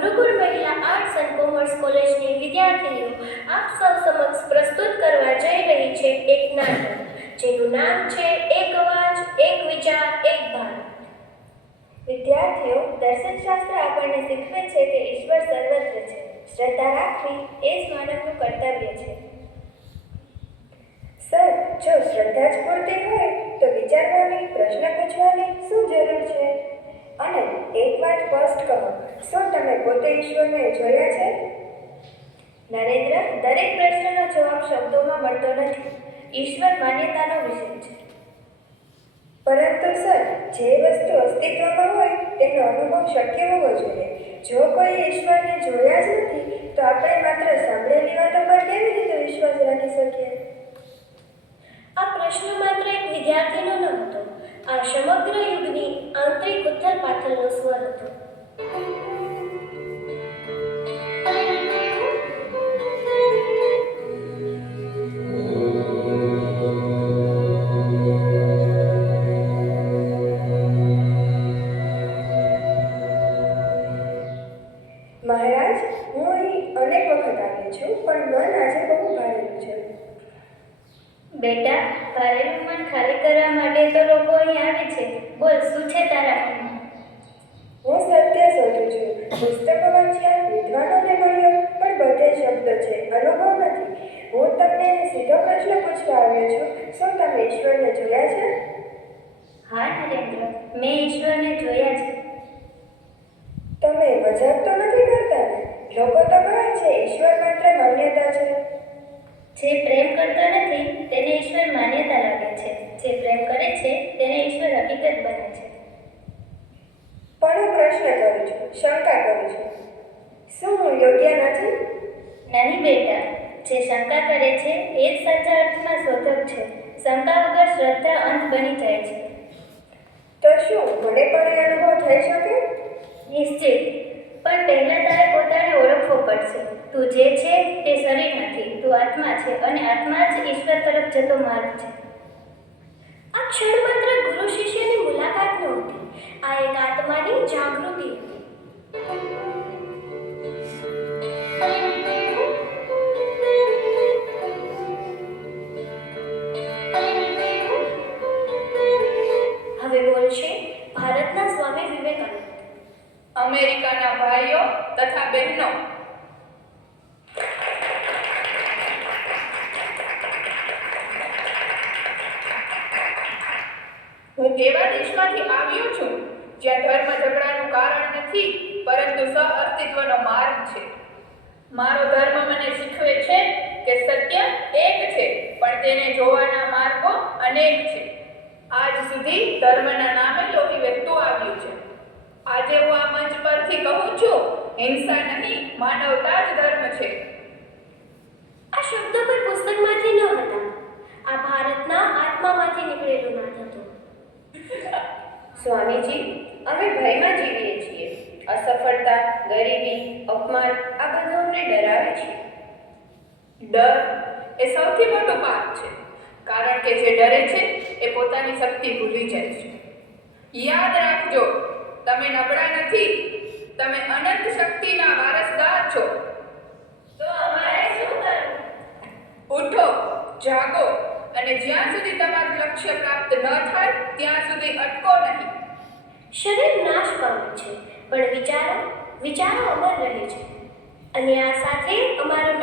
ગુરુકુળ મહિલા arts and commerce કોલેજની વિદ્યાર્થીનીઓ આપ સૌ સમક્ષ પ્રસ્તુત કરવા જઈ રહી છે એક નાટક જેનું નામ છે એક અવાજ એક વિચાર એક ભારત. વિદ્યાર્થીઓ, દર્શનશાસ્ત્ર આપણને શીખવે છે કે ઈશ્વર સર્વત્ર છે. શ્રદ્ધા રાખવી એ જ માનવનું કર્તવ્ય છે. સર, જો શ્રદ્ધા જ પૂરતી હોય તો વિચારવાની, પ્રશ્ન પૂછવાની શું જરૂર છે? અને એક વાત સ્પષ્ટ કહો, શું તમે પોતે ઈશ્વરને જોયા છે? નરેન્દ્ર, દરેક પ્રશ્નનો જવાબ શબ્દોમાં મળતો નથી. ઈશ્વર માન્યતાનો વિષય છે. પરંતુ સર, જે વસ્તુ અસ્તિત્વમાં હોય તેનો અનુભવ શક્ય હોવો જોઈએ. જો કોઈ ઈશ્વરને જોયા જ નથી તો આપણે માત્ર સાંભળેલી વાતો પર કેવી રીતે વિશ્વાસ રાખી શકીએ? આ પ્રશ્ન માત્ર એક વિદ્યાર્થીનો ન હતો, આ સમગ્ર યુગની આંતરિક ઉથલ-પાથલનો સ્વર હતો. મહારાજ, હું અહીં અનેક વખત આવી છું, પણ મન આજે બહુ ભારેલું છે. બેટા, ભારેલું મન ખાલી કરવા માટે તો લોકો અહીં આવે છે. બોલ, શું છે તારા મનમાં? હું સત્ય શોધું છું. પુસ્તકો વાંચ્યા, વિદ્વાનોને મળ્યો, પણ બધે શબ્દ છે, અનુભવ નથી. હું તમને સીધો પ્રશ્ન પૂછવા આવ્યો છું. શું તમે ઈશ્વરને જોયા છે? હા નરેન્દ્ર, મેં ઈશ્વરને જોયા છે. તમે મજાક તો નથી કરતા ને? લોકો તો કહે છે ઈશ્વર માત્ર માન્યતા છે. જે પ્રેમ કરતો નથી તેને ઈશ્વર માન્યતા લાગે છે. જે પ્રેમ કરે છે તેને ઈશ્વર હકીકત બને છે. પણ હું પ્રશ્ન કરું છું, શંકા કરું છું. શું હું યોગ્ય નથી? નહીં બેટા, જે શંકા કરે છે એ જ સાચા અર્થમાં શોધક છે. શંકા વગર શ્રદ્ધા અંત બની જાય છે. તો શું મને પણ એ અનુભવ થઈ શકે? નિશ્ચિત, પણ પહેલા તારે પોતાને ઓળખવો પડશે. તું જે છે તે શરીર નથી, તું આત્મા છે, અને આત્મા જ ઈશ્વર તરફ જતો માર્ગ છે. આ ક્ષણ માત્ર ગુરુ શિષ્યની મુલાકાત નહોતી, આ એક આત્માની જાગૃતિ હતી. હવે બોલશે ભારતના સ્વામી વિવેકાનંદ. અમેરિકાના ભાઈઓ તથા બહેનો, હું એવા દેશમાંથી આવ્યો છું જ્યાં ધર્મ ઝઘડાનું કારણ નથી, પરંતુ સહઅસ્તિત્વનો માર્ગ છે. મારો ધર્મ મને શીખવે છે કે સત્ય એક છે, પણ તેને જોવાના માર્ગો અનેક છે. આજ સુધી ધર્મના નામે લોહી વહેતું આવ્યું છે. આજે હું આ મંચ પરથી કહું છું, હિંસા નહીં, માનવતા જ ધર્મ છે. આ શબ્દો કોઈ પુસ્તકમાંથી ન હતા, આ ભારતના આત્મામાંથી નીકળેલું નાદ હતું. સ્વામીજી, અમે ભયમાં જીવીએ છીએ. અસફળતા, ગરીબી, અપમાન આ બધું અમને ડરાવે છે. ડર એ સૌથી મોટું પાપ છે, કારણ કે જે ડરે છે એ પોતાની શક્તિ ભૂલી જાય છે. યાદ રાખજો, તમે નબળા નથી, તમે અનંત શક્તિના વારસદાર છો. તો અમારે શું કરવું? ઉઠો, જાગો, અને જ્યાં સુધી તમારું લક્ષ્ય પ્રાપ્ત ન થાય ત્યાં સુધી અટકો નહીં. શરીર નાશ પામે છે, પણ વિચારો અમર રહે છે. અને આ સાથે અમારું